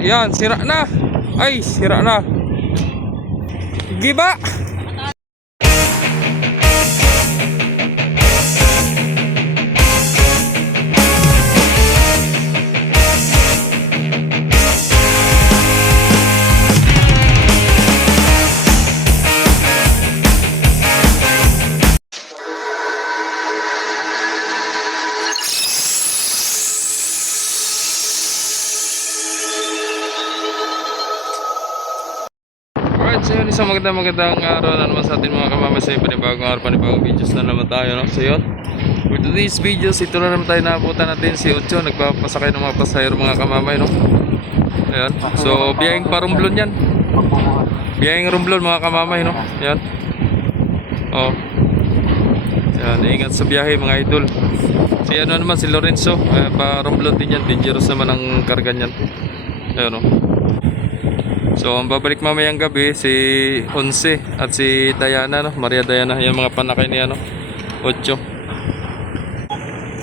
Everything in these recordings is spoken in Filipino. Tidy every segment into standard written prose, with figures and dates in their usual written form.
Yan, sira na. Ay, sira na. Giba. Alright, so yun, isang magandang araw na naman sa atin mga kamamay sa panibagong araw, panibagong videos na naman tayo, no? So yun, for today's videos, ito na naman tayo naabutan natin si Ocho, nagpapasakay ng mga pasahero mga kamamay, no? Ayan, so biyahing pa Romblon yan. Biyahing Romblon mga kamamay, no? Ayan. Oh. Ayan, ingat sa biyahe mga idol. Si ano naman, si Lorenzo, pa Romblon din yan, dangerous naman ang karga niyan. Ayan, no? So ang babalik mamayang gabi si Onse at si Diana, no? Maria Diana, yung mga panakay ni ano, Ocho.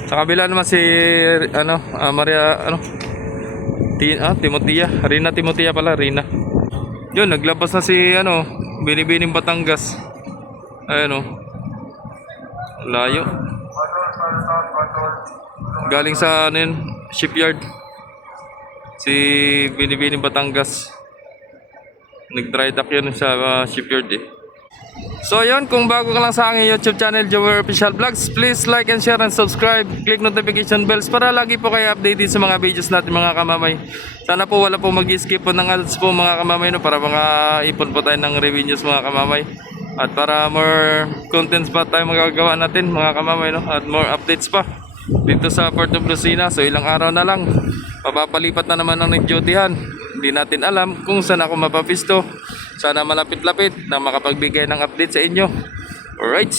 Sa kabila naman si ano, Maria ano, Timotea, Rina Timotea pala, Rina. Yun, naglabas na si ano, Binibining Batangas. Ayun, oh. Layo. Galing sa ano yun, shipyard. Si Binibining Batangas. Nag-dry dock yun sa shipyard eh. So yun, kung bago ka lang sa aking YouTube channel, Jower Official Vlogs, please like and share and subscribe. Click notification bells para lagi po kayo updated sa mga videos natin mga kamamay. Sana po wala po mag-skip po ng ads po mga kamamay, no? Para mga ipon po tayo ng revenues mga kamamay. At para more contents pa tayo magagawa natin mga kamamay, no? At more updates pa dito sa Port of Lucena. So ilang araw na lang, papapalipat na naman ang nag-dutyhan. Hindi natin alam kung saan ako mapapisto. Sana malapit-lapit na makapagbigay ng update sa inyo. Alright.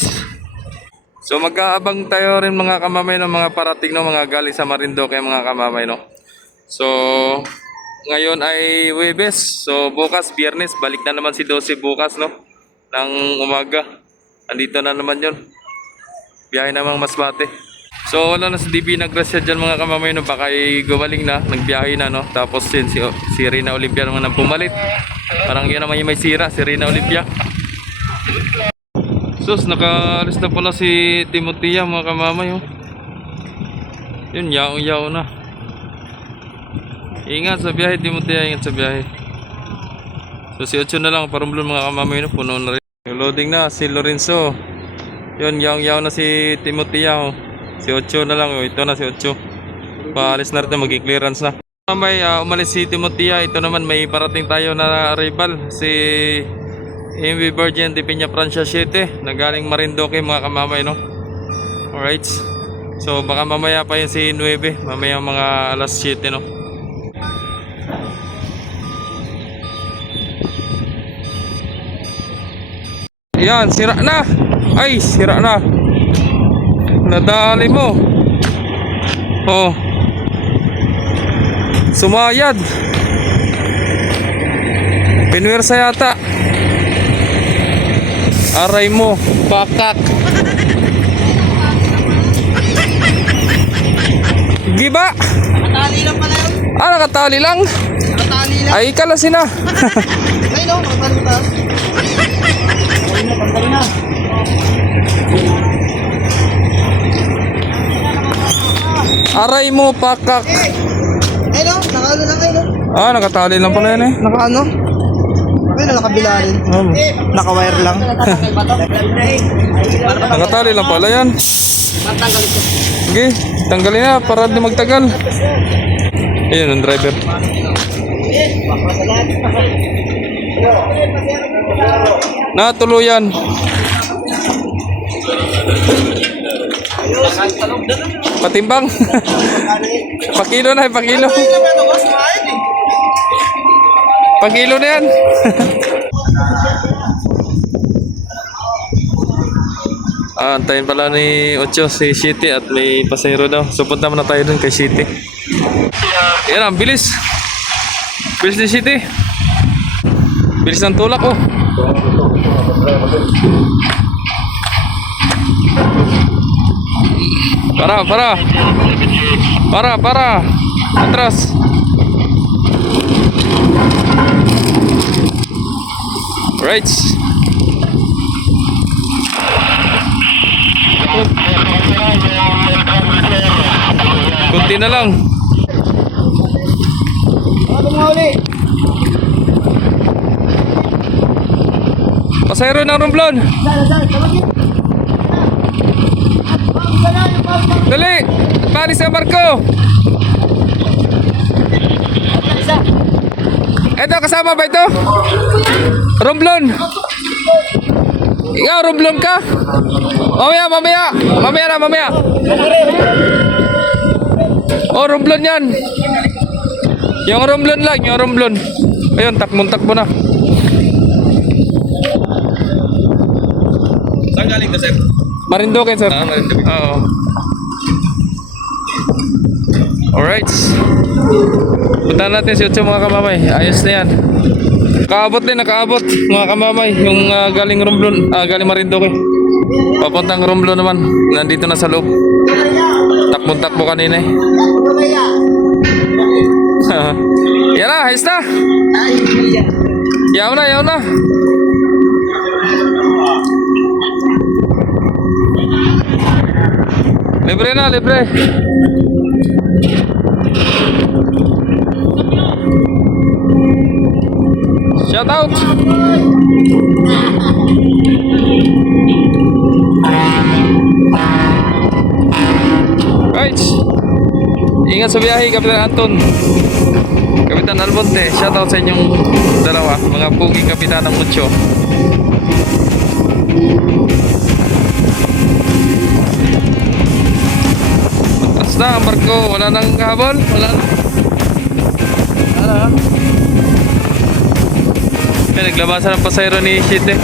So mag-aabang tayo rin mga kamamay ng mga parating ng mga galing sa Marinduque mga kamamay, no. So ngayon ay Huwebes. So bukas Biyernes, balik na naman si 12 bukas, no, ng umaga. Andito na naman yun. Biyahe namang Masbate. So wala na si DB naggrasya dyan mga kamamay, no. Baka gumaling na, nagbiyahe na, no. Tapos yun, si Rina Olympia naman ang pumalit. Parang yun naman yung may sira, si Rina Olympia. Sus, nakaalis na pala si Timotea mga kamamay, oh. Yun, yaw-yaw na. Ingat sa biyahe Timotea, ingat sa biyahe. So si Ocho na lang, Paromblon mga kamamay, no. Puno na rin. Loading na si Lorenzo. Yun, yaw-yaw na si Timotea, oh. Si Ocho na lang, ito na si Ocho. Paalis na rin, mag-clearance na. May umalis si Timotea. Ito naman may parating tayo na rival, si MV Virgin de Peña Francia 7 na galing Marinduque mga kamamay, no. Alright. So baka mamaya pa yun si 9, mamaya mga alas 7, no. Yan, sira na. Ay, sira na. Nadali mo. Oh. Sumayad. Pinwersa yata. Aray mo, pakak. Giba. Nakatali lang pala yun. Nakatali lang. Nakatali lang. Ay, kalasin na. Ay no, nakatali na. Pantali na. Aray mo, pakak. Ay no, nakaano lang kayo. Nakatali lang pala yan eh. Nakaano? Ay no, nakabila rin. Naka-wire lang. Nakatali lang pala yan. Sige, tanggalin na para di magtagal. Ayun ang driver. Natuluyan. Patimbang. Pakilo na, pakilo. Pakilo na yan. Antayin pala ni Ocho si City at may pasahero daw. So punta muna tayo dun kay City. Yan, ang bilis. Bilis ni City. Bilis ng tulak, oh. Para. Atras. Right. Kunti na lang. Ano mga uli? Pasayro ng Romblon. Saan? Tawagin. Dali. Palis ang barko. Isa. Eto, kasama ba ito? Romblon. Ikaw, Romblon ka? Mamaya. Oh, Romblon yan. Yung Romblon lang, yung Romblon. Ayun, takbo na. Saan galing to, sir? Marinduque, sir. Marinduque. Oo. Alright. Punta natin si Otso mga kamamay. Ayos na yan. Nakaabot mga kamamay. Yung galing Romblon, galing Marinduque. Papuntang Romblon naman. Nandito na sa loob. Takbo kanina eh. Yan na, ayos na. Yaw na. Libre. Shout out. Right. Ingat sa biyahe, Kapitan Anton. Kapitan Albonte, shout out sa inyong dalawa, mga puging kapitan ng Mucho. Matras na ang barko, wala nang habol, wala na. May naglabasan ng pasayro ni Shite.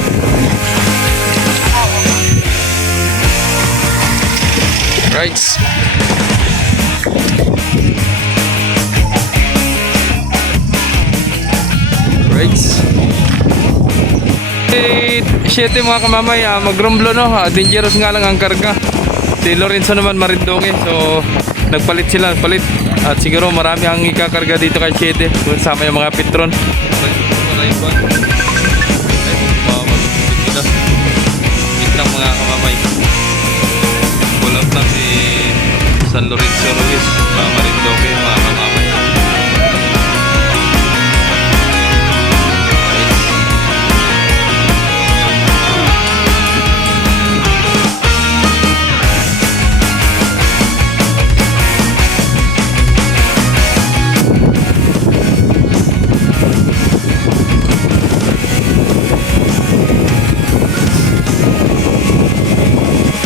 Right. Shite mga kamamay, mag-Romblon no, dangerous nga lang ang karga. Si Lorenzo naman Marinduque, so nagpalit sila, at siguro marami ang ikakarga dito kay Shite, sama yung mga Petron. Itang mga kamamay, pulang na si San Lorenzo Ruiz, mga Marinduque mga kamamay.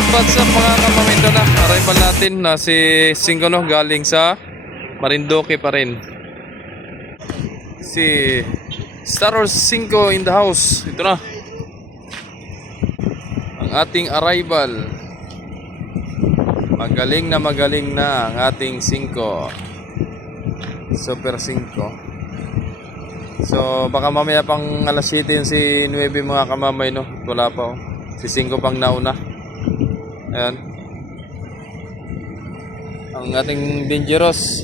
What's up mga kamamito na arrival natin na si Singko no, galing sa Marinduque pa rin. Si Star Wars 5 in the house. Ito na ang ating arrival. Magaling na ang ating 5 Super 5. So baka mamaya pang alas 7 yun si 9 mga kamamay no. Wala pa oh. Si 5 pang nauna. Ayan. Ang ating dangerous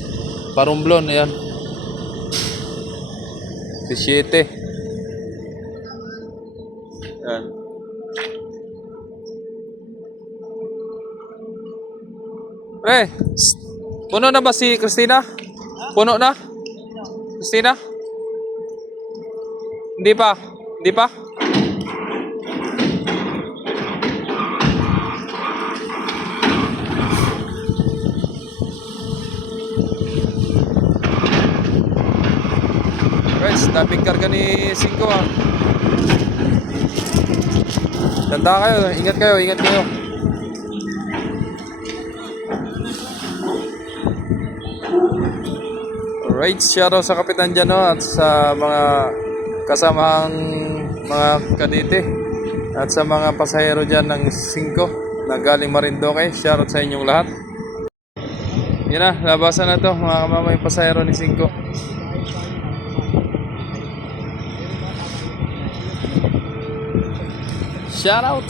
Paromblon, ayan. Si 7. Ayan. Pre, puno na ba si Christina? Puno na? Christina? Hindi pa? Guys, daming karga ni 5 ah. Tanda kayo, ingat kayo. Alright, shoutout sa kapitan dyan no, at sa mga kasamang mga kadete at sa mga pasahero dyan ng 5 na galing Marinduque. Shoutout sa inyong lahat. Yan na, labasan na to mga kamamay pasahero ni 5. Shout out.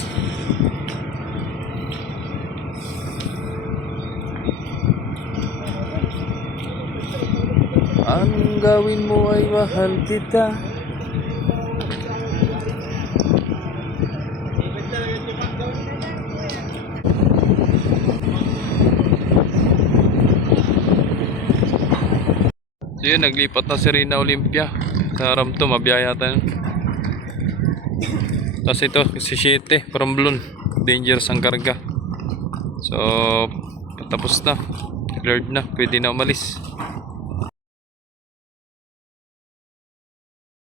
Ang gawin mo ay mahal kita. So yun, naglipat na si Rina Olympia sa Ramto, mabiyaya tayo. Tapos ito, si Shete from Blon, dangerous ang karga. So, patapos na, cleared na, pwede na umalis.